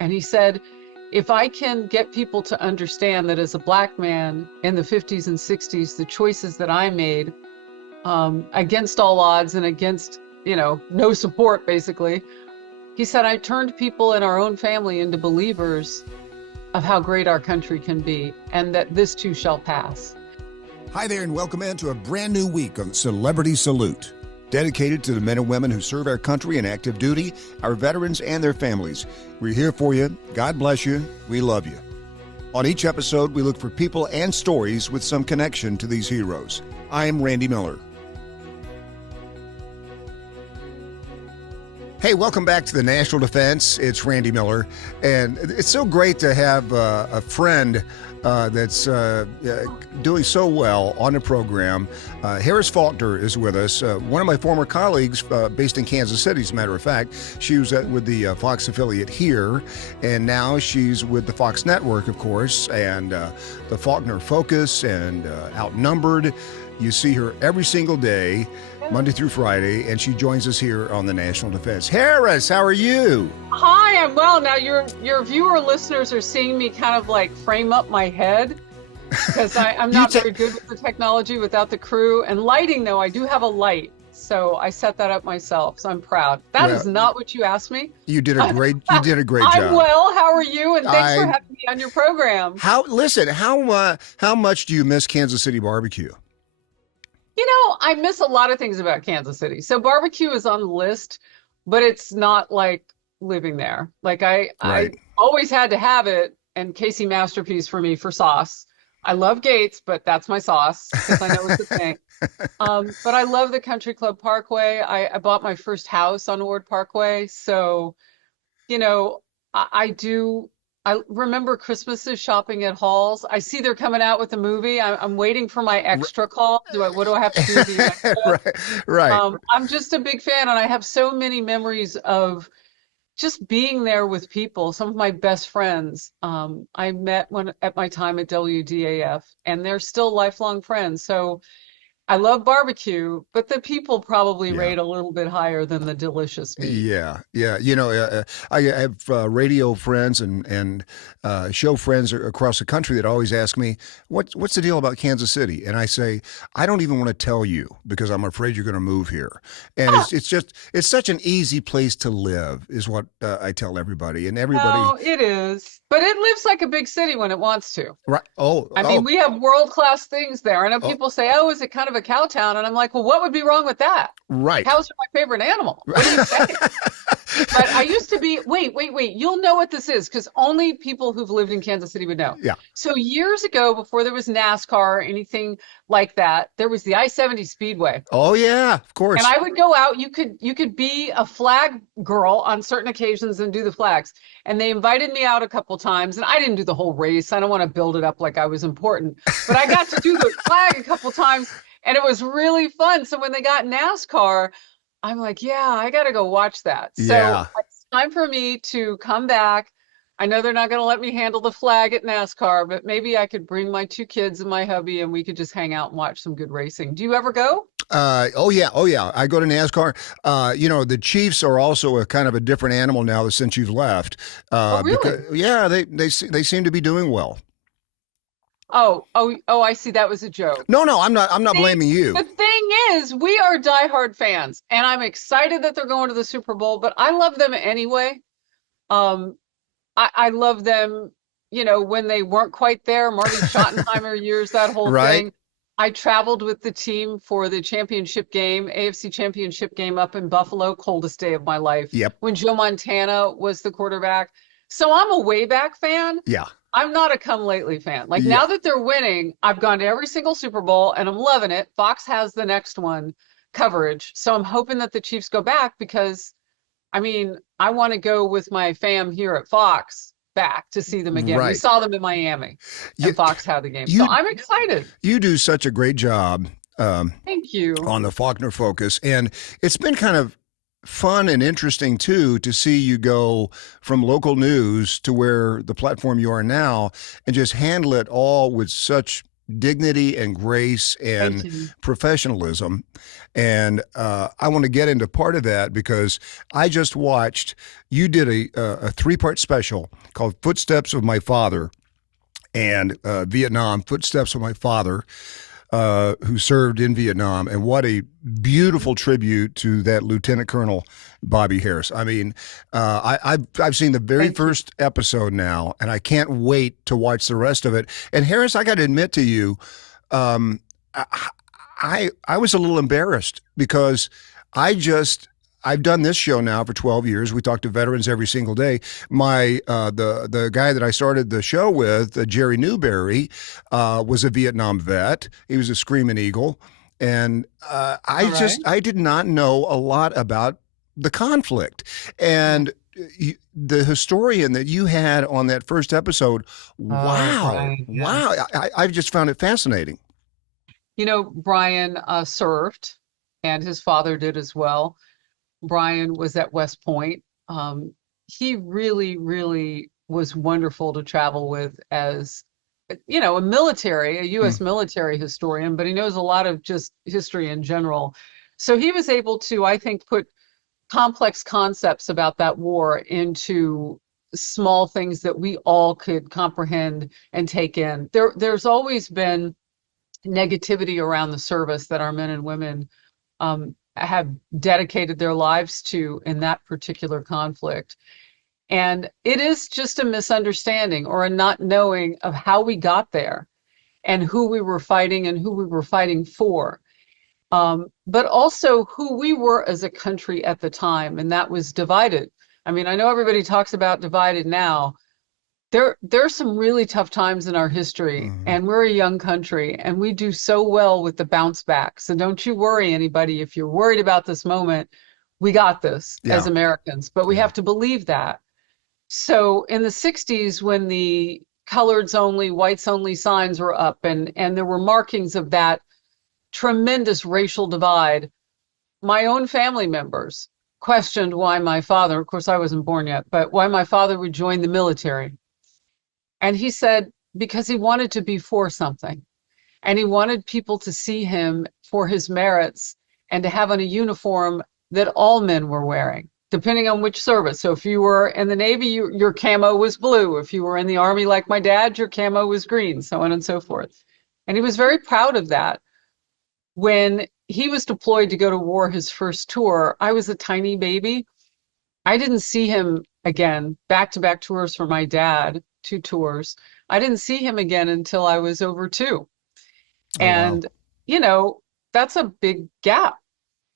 And he said, if I can get people to understand that as a Black man in the 50s and 60s, the choices that I made against all odds and against, no support, basically, he said, I turned people in our own family into believers of how great our country can be, and that this too shall pass. Hi there, and welcome into a brand new week on Celebrity Salute, dedicated to the men and women who serve our country in active duty, our veterans and their families. We're here for you. God bless you. We love you. On each episode, we look for people and stories with some connection to these heroes. I am Randy Miller. Hey, welcome back to the National Defense. It's Randy Miller, and it's so great to have a friend that's doing so well on the program. Harris Faulkner is with us, one of my former colleagues based in Kansas City, as a matter of fact. She was with the Fox affiliate here, and now she's with the Fox network, of course, and the Faulkner Focus and Outnumbered. You see her every single day, Monday through Friday, and she joins us here on the National Defense. Harris, how are you? Hi, I'm well. Now your viewer listeners are seeing me kind of like frame up my head because I'm not very good with the technology without the crew. And lighting, though, I do have a light. So I set that up myself. So I'm proud. That is not what you asked me. You did a great job. I'm well. How are you? And thanks for having me on your program. How much do you miss Kansas City barbecue? I miss a lot of things about Kansas City. So barbecue is on the list, but it's not like living there. Like I always had to have it, and Casey Masterpiece for me for sauce. I love Gates, but that's my sauce because I know it's a thing. But I love the Country Club Parkway. I bought my first house on Ward Parkway. So, I remember Christmases shopping at Halls. I see they're coming out with a movie. I'm waiting for my extra call. What do I have to do to be extra? Right. I'm just a big fan, and I have so many memories of just being there with people. Some of my best friends I met at my time at WDAF, and they're still lifelong friends. So I love barbecue, but the people probably rate a little bit higher than the delicious meat. Yeah. I have radio friends and show friends across the country that always ask me, what's the deal about Kansas City? And I say, I don't even want to tell you because I'm afraid you're going to move here. And it's such an easy place to live is what I tell everybody. And everybody. Oh, it is. But it lives like a big city when it wants to. Right. I mean, we have world-class things there. I know people say, is it kind of a cow town? And I'm like, well, what would be wrong with that? Right. Cows are my favorite animal. What are you saying? But I used to be, wait. You'll know what this is because only people who've lived in Kansas City would know. Yeah. So years ago, before there was NASCAR or anything like that, there was the I-70 Speedway. Oh, yeah, of course. And I would go out. You could be a flag girl on certain occasions and do the flags. And they invited me out a couple times, and I didn't do the whole race. I don't want to build it up like I was important, but I got to do the flag a couple times, and it was really fun. So when they got NASCAR, I'm like, I got to go watch that. So it's time for me to come back. I know they're not going to let me handle the flag at NASCAR, but maybe I could bring my 2 kids and my hubby, and we could just hang out and watch some good racing. Do you ever go? Oh yeah. I go to NASCAR. The Chiefs are also a kind of a different animal now since you've left. Oh, really? Because, they seem to be doing well. Oh, I see. That was a joke. No, I'm not blaming you. The thing is, we are diehard fans, and I'm excited that they're going to the Super Bowl, but I love them anyway. I love them, when they weren't quite there, Marty Schottenheimer years, that whole thing. I traveled with the team for the championship game, AFC championship game up in Buffalo, coldest day of my life. Yep. When Joe Montana was the quarterback. So I'm a way back fan. Yeah. I'm not a come lately fan. Like now that they're winning, I've gone to every single Super Bowl and I'm loving it. Fox has the next one coverage. So I'm hoping that the Chiefs go back because, I want to go with my fam here at Fox back to see them again. Right. We saw them in Miami and Fox had the game. So I'm excited. You do such a great job. Thank you. On the Faulkner Focus. And it's been kind of fun and interesting too to see you go from local news to where the platform you are now and just handle it all with such dignity and grace Thank and you. professionalism. And I want to get into part of that because I just watched, you did a three-part special called Footsteps of My Father and Vietnam, Footsteps of My Father, who served in Vietnam. And what a beautiful tribute to that Lieutenant Colonel Bobby Harris. I mean, I've seen the very Thank you. first episode now, and I can't wait to watch the rest of it. And Harris, I got to admit to you, um, I was a little embarrassed because I just I've done this show now for 12 years. We talk to veterans every single day. My the guy that I started the show with, Jerry Newberry, was a Vietnam vet. He was a Screaming Eagle, and All right. I did not know a lot about the conflict. Yeah. And the historian that you had on that first episode, Oh, wow, Brian, wow, yes. I just found it fascinating. Brian served, and his father did as well. Brian was at West Point. He really, really was wonderful to travel with as, a Hmm. U.S. military historian, but he knows a lot of just history in general. So he was able to, I think, put complex concepts about that war into small things that we all could comprehend and take in. There's always been negativity around the service that our men and women have dedicated their lives to in that particular conflict. And it is just a misunderstanding or a not knowing of how we got there and who we were fighting and who we were fighting for. But also who we were as a country at the time, and that was divided. I mean, I know everybody talks about divided now. There's some really tough times in our history, Hmm. and we're a young country, and we do so well with the bounce back. So don't you worry, anybody, if you're worried about this moment, we got this as Yeah, Americans, but we yeah. have to believe that. So in the 60s, when the coloreds only, whites only signs were up, and there were markings of that tremendous racial divide, my own family members questioned why my father, of course, I wasn't born yet, but why my father would join the military. And he said, because he wanted to be for something. And he wanted people to see him for his merits and to have on a uniform that all men were wearing, depending on which service. So if you were in the Navy, your camo was blue. If you were in the Army like my dad, your camo was green, so on and so forth. And he was very proud of that. When he was deployed to go to war his first tour, I was a tiny baby. I didn't see him again, back to back tours for my dad, two tours. I didn't see him again until I was over two. Oh, wow. And, you know, that's a big gap.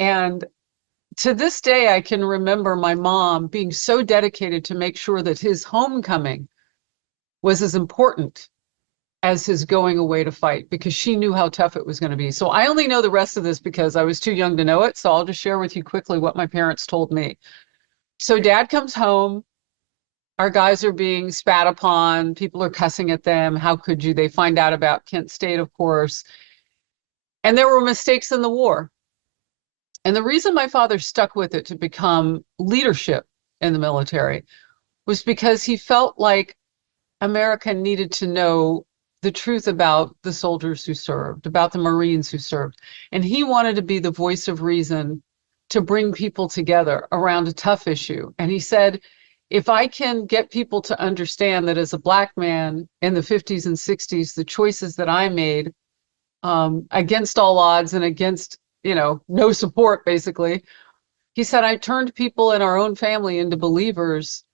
And to this day, I can remember my mom being so dedicated to make sure that his homecoming was as important as his going away to fight because she knew how tough it was going to be. So I only know the rest of this because I was too young to know it. So I'll just share with you quickly what my parents told me. So dad comes home. Our guys are being spat upon. People are cussing at them. How could you? They find out about Kent State, of course. And there were mistakes in the war. And the reason my father stuck with it to become leadership in the military was because he felt like America needed to know the truth about the soldiers who served, about the Marines who served. And he wanted to be the voice of reason to bring people together around a tough issue. And he said, if I can get people to understand that as a Black man in the 50s and 60s, the choices that I made against all odds and against, no support, basically, he said, I turned people in our own family into believers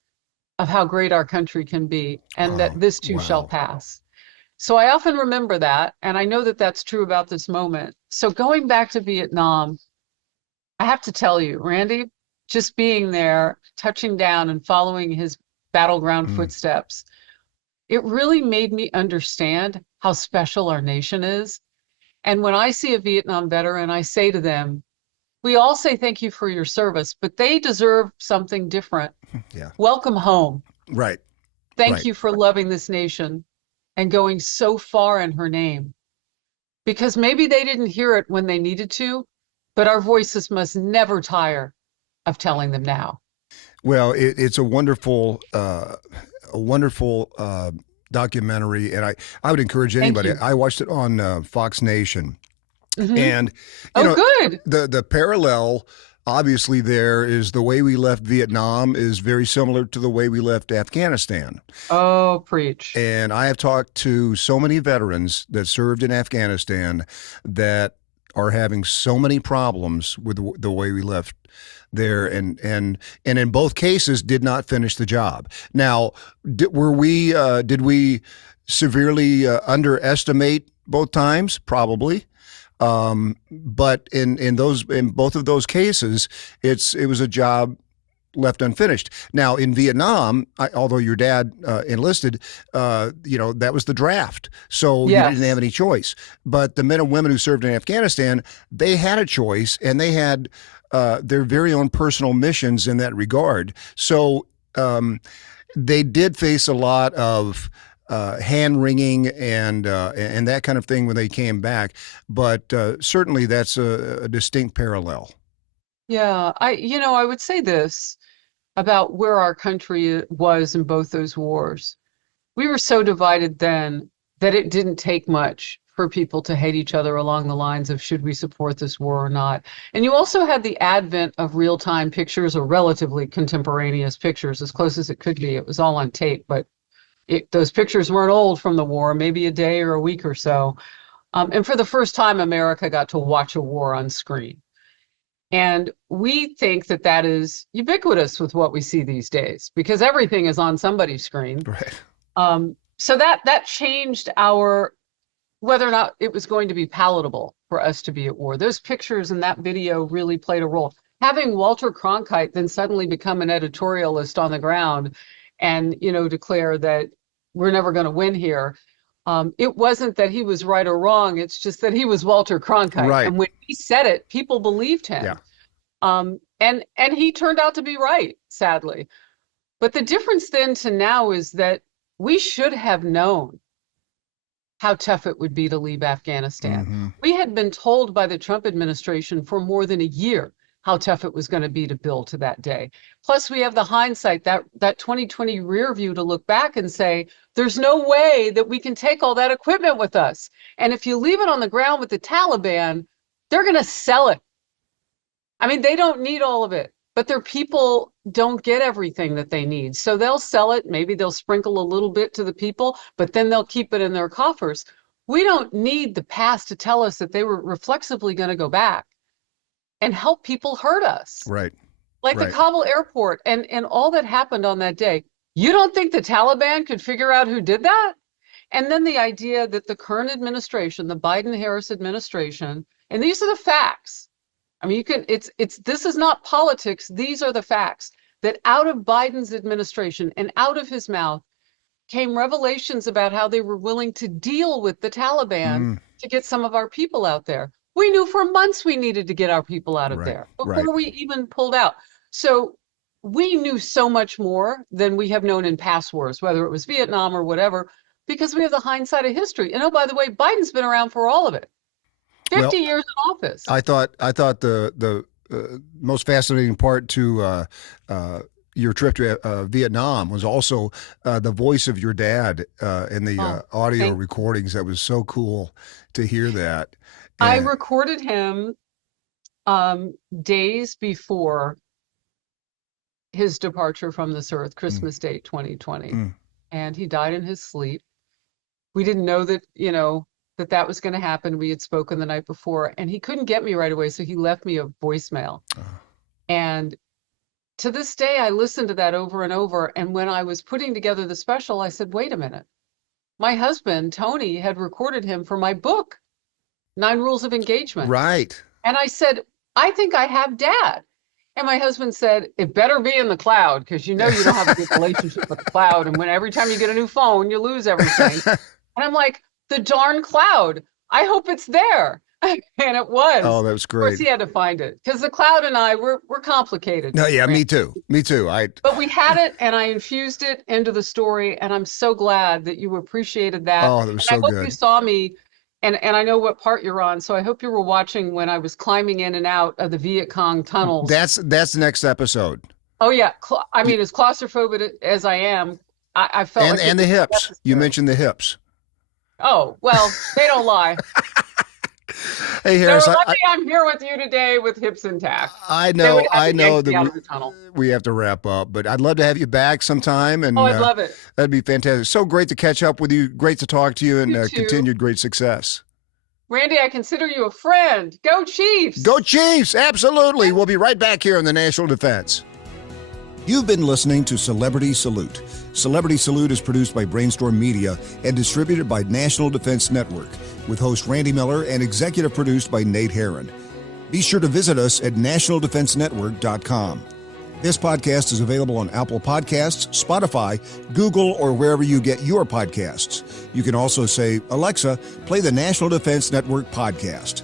of how great our country can be and that Oh, this too shall wow. pass. So I often remember that, and I know that that's true about this moment. So going back to Vietnam, I have to tell you, Randy, just being there, touching down and following his battleground Mm. footsteps, it really made me understand how special our nation is. And when I see a Vietnam veteran, I say to them, we all say thank you for your service, but they deserve something different. Yeah. Welcome home. Right. Thank Right. you for loving this nation and going so far in her name. Because maybe they didn't hear it when they needed to, but our voices must never tire of telling them now. Well, it's a wonderful documentary, and I would encourage Thank anybody. you. I watched it on Fox Nation, Hmm. and you Oh, know good. the parallel. Obviously, there is the way we left Vietnam is very similar to the way we left Afghanistan. Oh, preach. And I have talked to so many veterans that served in Afghanistan that are having so many problems with the way we left there, and in both cases did not finish the job. Now, did we severely underestimate both times? Probably. But in both of those cases, it was a job left unfinished. Now in Vietnam, although your dad enlisted, that was the draft, so you didn't have Yes. any choice. But the men and women who served in Afghanistan, they had a choice, and they had their very own personal missions in that regard. So they did face a lot of hand wringing and that kind of thing when they came back. But certainly that's a distinct parallel. Yeah. I would say this about where our country was in both those wars. We were so divided then that it didn't take much for people to hate each other along the lines of should we support this war or not. And you also had the advent of real-time pictures or relatively contemporaneous pictures, as close as it could be. It was all on tape, but those pictures weren't old from the war, maybe a day or a week or so. And for the first time, America got to watch a war on screen. And we think that that is ubiquitous with what we see these days because everything is on somebody's screen. Right. So that changed our whether or not it was going to be palatable for us to be at war. Those pictures and that video really played a role. Having Walter Cronkite then suddenly become an editorialist on the ground and declare that we're never going to win here. It wasn't that he was right or wrong. It's just that he was Walter Cronkite. Right. And when he said it, people believed him. Yeah. And he turned out to be right, sadly. But the difference then to now is that we should have known how tough it would be to leave Afghanistan. Mm-hmm. We had been told by the Trump administration for more than a year how tough it was going to be to build to that day. Plus, we have the hindsight, that 2020 rear view to look back and say, there's no way that we can take all that equipment with us. And if you leave it on the ground with the Taliban, they're going to sell it. I mean, they don't need all of it, but their people don't get everything that they need. So they'll sell it. Maybe they'll sprinkle a little bit to the people, but then they'll keep it in their coffers. We don't need the past to tell us that they were reflexively going to go back and help people hurt us. Right. Like Right. the Kabul airport and all that happened on that day. You don't think the Taliban could figure out who did that? And then the idea that the current administration, the Biden-Harris administration, and these are the facts. I mean, this is not politics. These are the facts that out of Biden's administration and out of his mouth came revelations about how they were willing to deal with the Taliban to get some of our people out there. We knew for months we needed to get our people out of Right. there before Right. we even pulled out. So we knew so much more than we have known in past wars, whether it was Vietnam or whatever, because we have the hindsight of history. And oh, by the way, Biden's been around for all of it. 50 Well, years in office. I thought the most fascinating part to your trip to Vietnam was also the voice of your dad in the audio thank- recordings. That was so cool to hear that. I And- recorded him days before his departure from this earth, Christmas Day 2020. Mm. And he died in his sleep. We didn't know that, that was going to happen. We had spoken the night before, and he couldn't get me right away, so he left me a voicemail. And to this day, I listened to that over and over. And when I was putting together the special, I said, wait a minute. My husband, Tony, had recorded him for my book, 9 Rules of Engagement. Right. And I said, I think I have Dad. And my husband said, it better be in the cloud, because you don't have a good relationship with the cloud. And when every time you get a new phone, you lose everything. And I'm like, the darn cloud. I hope it's there. And it was. Oh, that was Of course, great. he had to find it, because the cloud and I, we're complicated. No, yeah, me too. Me too. But we had it, and I infused it into the story, and I'm so glad that you appreciated that. Oh, that was so I hope good. you saw me, and I know what part you're on, so I hope you were watching when I was climbing in and out of the Viet Cong tunnels. That's the next episode. Oh yeah, I mean, as claustrophobic as I am, I felt like And it the was hips. You necessary. mentioned the hips. Oh, well, they don't lie. Hey, They were Harris, lucky I'm here with you today with hips intact. I They would know, have I to yank know me that out of the tunnel. we have to wrap up, but I'd love to have you back sometime, Oh, and I'd love it. that'd be fantastic. So great to catch up with you. Great to talk to you, and You too. continued great success. Randy, I consider you a friend. Go Go Chiefs! Chiefs! Absolutely. We'll be right back here on the National Defense. You've been listening to Celebrity Salute. Celebrity Salute is produced by Brainstorm Media and distributed by National Defense Network, with host Randy Miller and executive produced by Nate Herron. Be sure to visit us at nationaldefensenetwork.com. This podcast is available on Apple Podcasts, Spotify, Google, or wherever you get your podcasts. You can also say, Alexa, play the National Defense Network podcast.